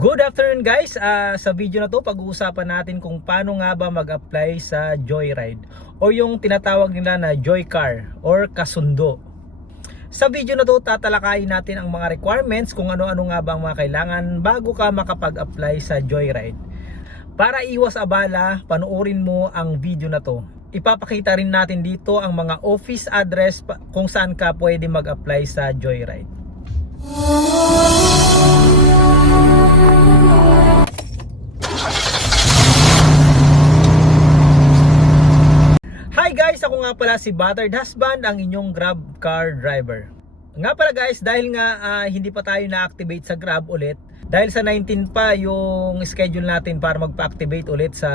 Good afternoon guys! Ah, sa video na to pag-uusapan natin kung paano nga ba mag-apply sa Joyride o yung tinatawag nila na Joy Car or Kasundo. Sa video na to tatalakayin natin ang mga requirements kung ano-ano nga ba ang mga kailangan bago ka makapag-apply sa Joyride. Para iwas abala, panoorin mo ang video na to. Ipapakita rin natin dito ang mga office address kung saan ka pwede mag-apply sa Joyride. Nga pala si Battered Husband, ang inyong Grab car driver. Nga pala guys, dahil nga ah, hindi pa tayo na-activate sa Grab ulit, dahil sa 19 pa yung schedule natin para magpa-activate ulit sa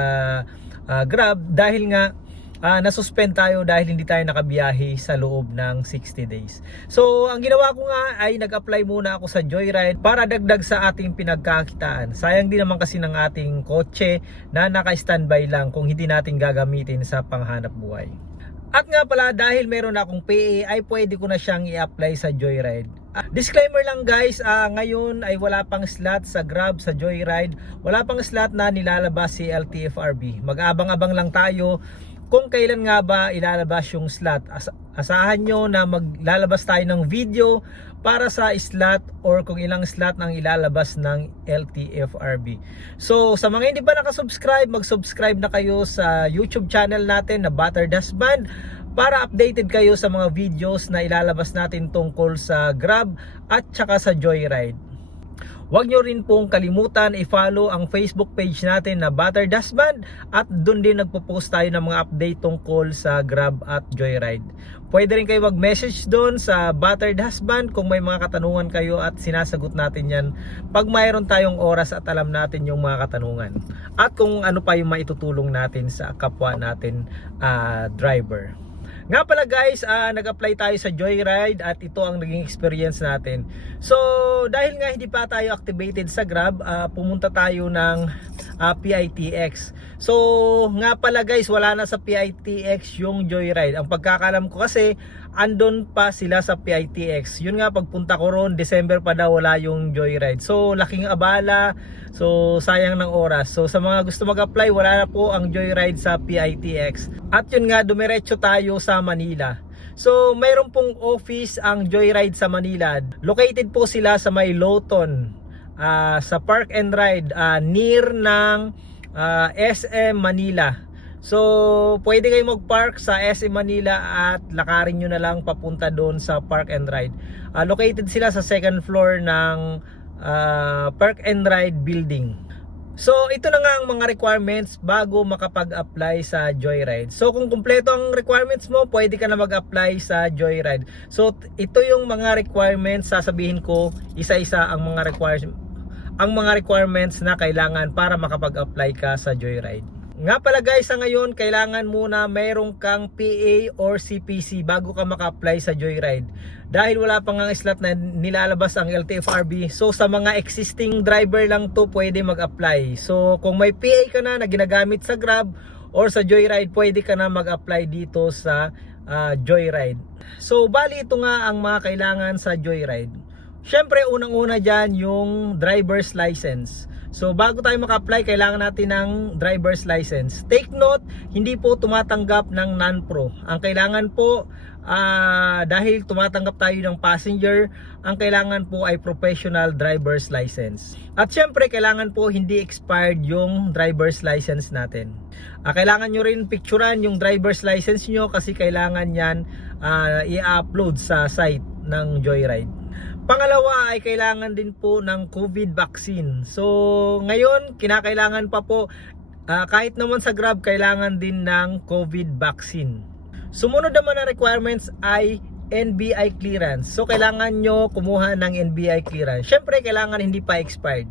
ah, Grab, dahil nga ah, nasuspend tayo dahil hindi tayo nakabiyahe sa loob ng 60 days. So, ang ginawa ko nga ay nag-apply muna ako sa Joyride para dagdag sa ating pinagkakitaan. Sayang din naman kasi ng ating kotse na naka-standby lang kung hindi natin gagamitin sa panghanap buhay. At nga pala dahil meron na akong PA ay pwede ko na siyang i-apply sa Joyride. Ah, disclaimer lang guys, ah, ngayon ay wala pang slot sa Grab sa Joyride. Wala pang slot na nilalabas si LTFRB. Mag-abang-abang lang tayo kung kailan nga ba ilalabas yung slot. As- asahan nyo na maglalabas tayo ng video para sa slot or kung ilang slot nang ilalabas ng LTFRB. So sa mga hindi pa nakasubscribe, mag-subscribe na kayo sa YouTube channel natin na Battered Husband para updated kayo sa mga videos na ilalabas natin tungkol sa Grab at saka sa Joyride. Huwag nyo rin pong kalimutan i-follow ang Facebook page natin na Battered Husband at doon din nagpo-post tayo ng mga update tungkol sa Grab at Joyride. Pwede rin kayo mag-message doon sa Battered Husband kung may mga katanungan kayo at sinasagot natin yan pag mayroon tayong oras at alam natin yung mga katanungan. At kung ano pa yung maitutulong natin sa kapwa natin ah, driver. Nga pala guys, ah, nag-apply tayo sa Joyride at ito ang naging experience natin. So, dahil nga hindi pa tayo activated sa Grab, ah, pumunta tayo ng ah, PITX. So, nga pala guys, wala na sa PITX yung Joyride. Ang pagkakalam ko kasi, andon pa sila sa PITX. Yun nga, pagpunta ko ron, December pa daw wala yung Joyride. So, laking abala. So, sayang ng oras. So, sa mga gusto mag-apply, wala na po ang Joyride sa PITX. At yun nga, dumiretso tayo sa Manila. So, mayroon pong office ang Joyride sa Manila. Located po sila sa may Lawton, ah, sa Park and Ride, ah, near ng ah, SM Manila. So, pwede kayo mag-park sa SM Manila at lakarin nyo na lang papunta doon sa Park and Ride. Ah, located sila sa second floor ng ah, Park and Ride building. So, ito na nga ang mga requirements bago makapag-apply sa Joyride. So, kung kumpleto ang requirements mo, pwede ka na mag-apply sa Joyride. So, ito yung mga requirements, sasabihin ko isa-isa ang mga requirements ang mga requirements na kailangan para makapag-apply ka sa Joyride. Nga pala guys, sa ngayon, kailangan muna mayroong kang PA or CPC bago ka maka-apply sa Joyride. Dahil wala pang ang slot na nilalabas ang LTFRB, so sa mga existing driver lang to pwede mag-apply. So kung may PA ka na na ginagamit sa Grab or sa Joyride, pwede ka na mag-apply dito sa ah, Joyride. So bali ito nga ang mga kailangan sa Joyride. Siyempre, unang-una dyan yung driver's license. So, bago tayo maka-apply, kailangan natin ng driver's license. Take note, hindi po tumatanggap ng non-pro. Ang kailangan po, ah, dahil tumatanggap tayo ng passenger, ang kailangan po ay professional driver's license. At syempre, kailangan po hindi expired yung driver's license natin. Ah, kailangan nyo rin picturean yung driver's license nyo kasi kailangan yan ah, i-upload sa site ng Joyride. Pangalawa ay kailangan din po ng COVID vaccine. So ngayon kinakailangan pa po ah, kahit naman sa Grab kailangan din ng COVID vaccine. Sumunod naman na requirements ay NBI clearance. So kailangan nyo kumuha ng NBI clearance. Syempre kailangan hindi pa expired.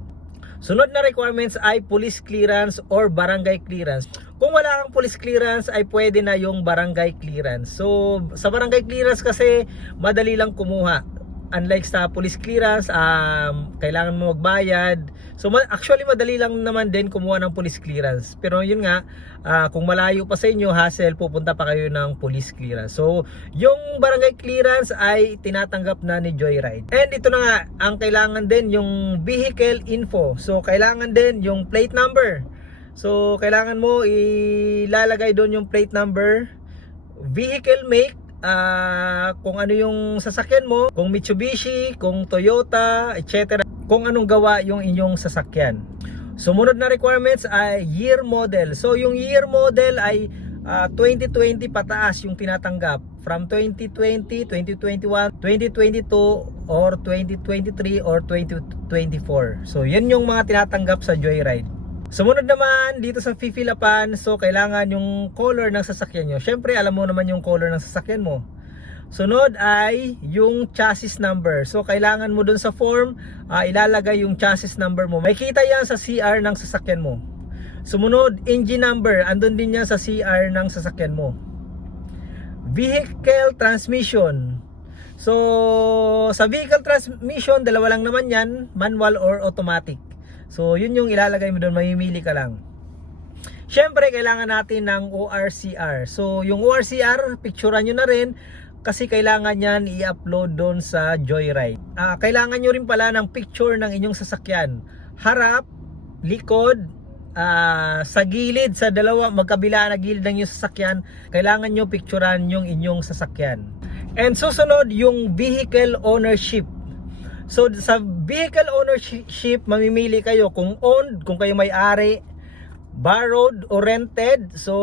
Sunod na requirements ay police clearance or barangay clearance. Kung wala kang police clearance ay pwede na yung barangay clearance. So sa barangay clearance kasi madali lang kumuha. Unlike sa police clearance, um, kailangan mo magbayad. So actually madali lang naman din kumuha ng police clearance. Pero yun nga, ah, kung malayo pa sa inyo, hassle, pupunta pa kayo ng police clearance. So yung barangay clearance ay tinatanggap na ni Joyride. And ito na nga, ang kailangan din yung vehicle info. So kailangan din yung plate number. So kailangan mo ilalagay doon yung plate number, vehicle make, ah, kung ano yung sasakyan mo, kung Mitsubishi, kung Toyota, etc. Kung anong gawa yung inyong sasakyan. Sumunod na requirements ay year model. So yung year model ay ah, 2020 pataas yung tinatanggap. From 2020, 2021, 2022, or 2023 or 2024. So yan yung mga tinatanggap sa Joyride. Sumunod naman dito sa fifilapan, so kailangan yung color ng sasakyan nyo. Syempre alam mo naman yung color ng sasakyan mo. Sunod ay yung chassis number. So kailangan mo dun sa form, ah, ilalagay yung chassis number mo. May kita yan sa CR ng sasakyan mo. Sumunod, engine number. Andun din yan sa CR ng sasakyan mo. Vehicle transmission. So, sa vehicle transmission, dalawa lang naman yan, manual or automatic. So, yun yung ilalagay mo doon, mamimili ka lang. Siyempre, kailangan natin ng ORCR. So, yung ORCR, picturean nyo na rin kasi kailangan yan i-upload doon sa Joyride. Ah, kailangan nyo rin pala ng picture ng inyong sasakyan. Harap, likod, ah, sa gilid, sa dalawa, magkabila na gilid ng inyong sasakyan, kailangan nyo picturean yung inyong sasakyan. And susunod, yung vehicle ownership. So sa vehicle ownership, mamimili kayo kung owned, kung kayo may-ari, borrowed o rented. So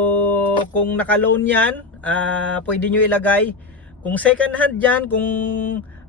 kung naka-loan yan, ah, pwede nyo ilagay. Kung second hand yan, kung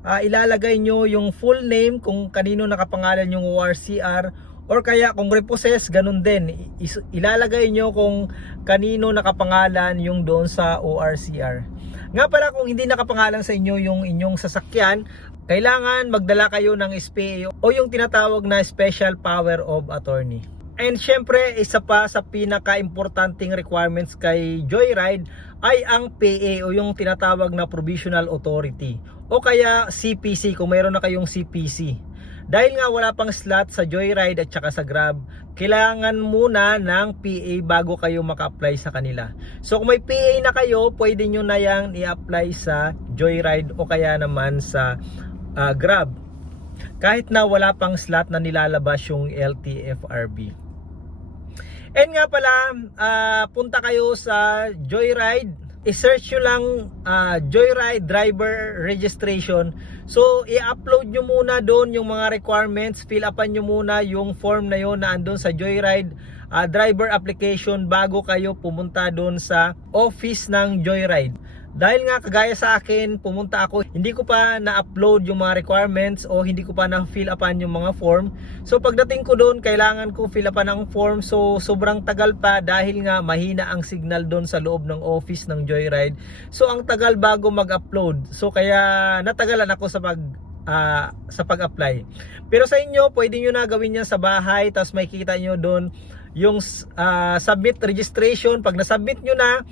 ah, ilalagay nyo yung full name, kung kanino nakapangalan yung ORCR, or kaya kung repossess, ganun din. Ilalagay nyo kung kanino nakapangalan yung doon sa ORCR. Nga pala kung hindi nakapangalan sa inyo yung inyong sasakyan, kailangan magdala kayo ng SPA o yung tinatawag na Special Power of Attorney. And syempre, isa pa sa pinaka-importanting requirements kay Joyride ay ang PA o yung tinatawag na Provisional Authority o kaya CPC kung mayroon na kayong CPC. Dahil nga wala pang slot sa Joyride at saka sa Grab, kailangan muna ng PA bago kayo maka-apply sa kanila. So kung may PA na kayo, pwede nyo na yang i-apply sa Joyride o kaya naman sa ah, Grab. Kahit na wala pang slot na nilalabas yung LTFRB. And nga pala, ah, punta kayo sa Joyride. I-search nyo lang ah, Joyride Driver Registration. So, i-upload nyo muna doon yung mga requirements. Fill upan nyo muna yung form na yon na andun sa Joyride ah, driver application bago kayo pumunta doon sa office ng Joyride. Dahil nga kagaya sa akin, pumunta ako, hindi ko pa na-upload yung mga requirements o hindi ko pa na-fill upan yung mga form. So pagdating ko doon, kailangan ko fill upan ang form. So sobrang tagal pa dahil nga mahina ang signal doon sa loob ng office ng Joyride. So ang tagal bago mag-upload. So kaya natagalan ako sa pag ah, sa pag-apply. Pero sa inyo, pwede nyo na gawin yan sa bahay, tapos makikita nyo doon yung ah, submit registration. Pag na-submit nyo na,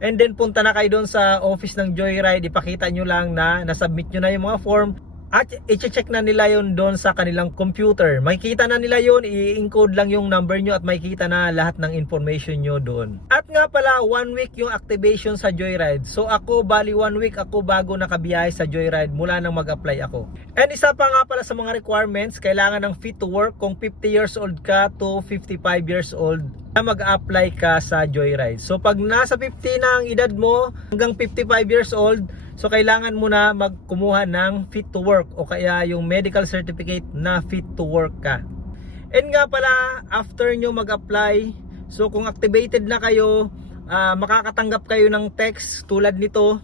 and then punta na kayo doon sa office ng Joyride, ipakita nyo lang na na-submit nyo na yung mga form at i-check na nila yon doon sa kanilang computer. Makikita na nila yon, i-encode lang yung number nyo at makikita na lahat ng information nyo doon. At nga pala, one week yung activation sa Joyride. So ako, bali one week ako bago nakabiyahe sa Joyride mula nang mag-apply ako. And isa pa nga pala sa mga requirements, kailangan ng fit to work kung 50 years old ka to 55 years old na mag-apply ka sa Joyride. So pag nasa 50 na ang edad mo hanggang 55 years old, so kailangan mo na magkumuha ng fit to work o kaya yung medical certificate na fit to work ka. And nga pala, after nyo mag-apply, so kung activated na kayo, ah, makakatanggap kayo ng text tulad nito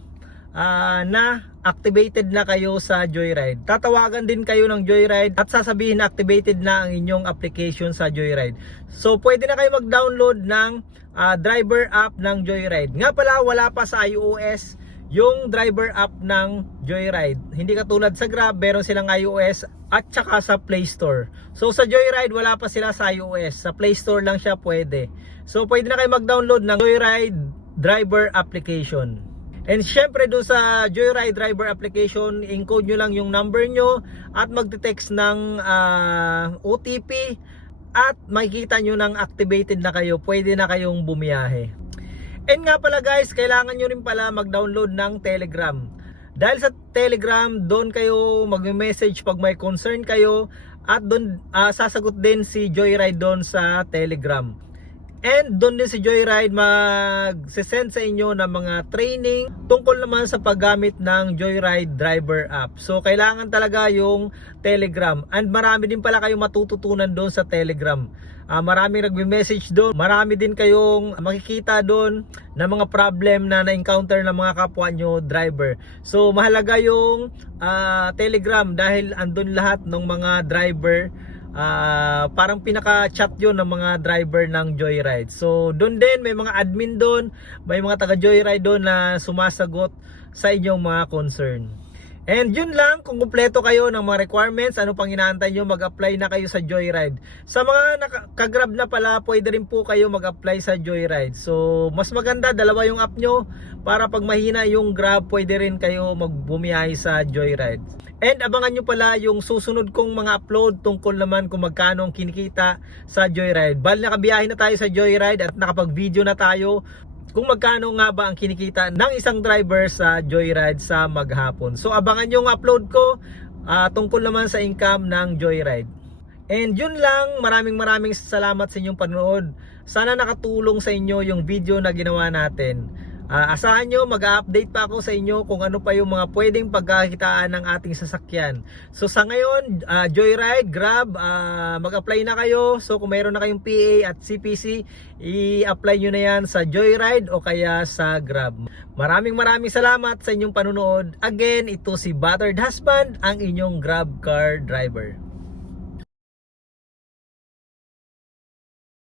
ah, na activated na kayo sa Joyride. Tatawagan din kayo ng Joyride at sasabihin na activated na ang inyong application sa Joyride. So pwede na kayo mag-download ng ah, driver app ng Joyride. Nga pala wala pa sa iOS yung driver app ng Joyride. Hindi katulad sa Grab, meron silang iOS at saka sa Play Store. So sa Joyride wala pa sila sa iOS. Sa Play Store lang siya pwede. So pwede na kayo mag-download ng Joyride driver application. And syempre doon sa Joyride Driver application, encode nyo lang yung number nyo at magte-text ng ah, OTP at makikita nyo nang activated na kayo, pwede na kayong bumiyahe. And nga pala guys, kailangan nyo rin pala mag-download ng Telegram. Dahil sa Telegram, doon kayo mag-message pag may concern kayo at doon ah, sasagot din si Joyride doon sa Telegram. And doon din si Joyride mag-send sa inyo ng mga training tungkol naman sa paggamit ng Joyride Driver app. So kailangan talaga yung Telegram. And marami din pala kayong matututunan doon sa Telegram. Ah, maraming nagme-message doon. Marami din kayong makikita doon na mga problem na na-encounter ng mga kapwa nyo driver. So mahalaga yung ah, Telegram dahil andun lahat ng mga driver Ah, parang pinaka-chat yun ng mga driver ng Joyride. So, doon din may mga admin doon, may mga taga Joyride doon na sumasagot sa inyong mga concern. And yun lang, kung kumpleto kayo ng mga requirements, ano pang inaantay nyo, mag-apply na kayo sa Joyride. Sa mga kagrab na pala, pwede rin po kayo mag-apply sa Joyride. So, mas maganda, dalawa yung app nyo, para pag mahina yung Grab, pwede rin kayo magbumiyahe sa Joyride. And abangan nyo pala yung susunod kong mga upload tungkol naman kung magkano ang kinikita sa Joyride. Bali nakabiyahe na tayo sa Joyride at nakapag-video na tayo kung magkano nga ba ang kinikita ng isang driver sa Joyride sa maghapon. So abangan yung upload ko ah, tungkol naman sa income ng Joyride. And yun lang, maraming maraming salamat sa inyong panonood. Sana nakatulong sa inyo yung video na ginawa natin. Ah, asahan nyo, mag-update pa ako sa inyo kung ano pa yung mga pwedeng pagkakitaan ng ating sasakyan. So sa ngayon, ah, Joyride, Grab, ah, mag-apply na kayo. So kung mayroon na kayong PA at CPC, i-apply nyo na yan sa Joyride o kaya sa Grab. Maraming maraming salamat sa inyong panunood. Again, ito si Battered Husband, ang inyong Grab car driver.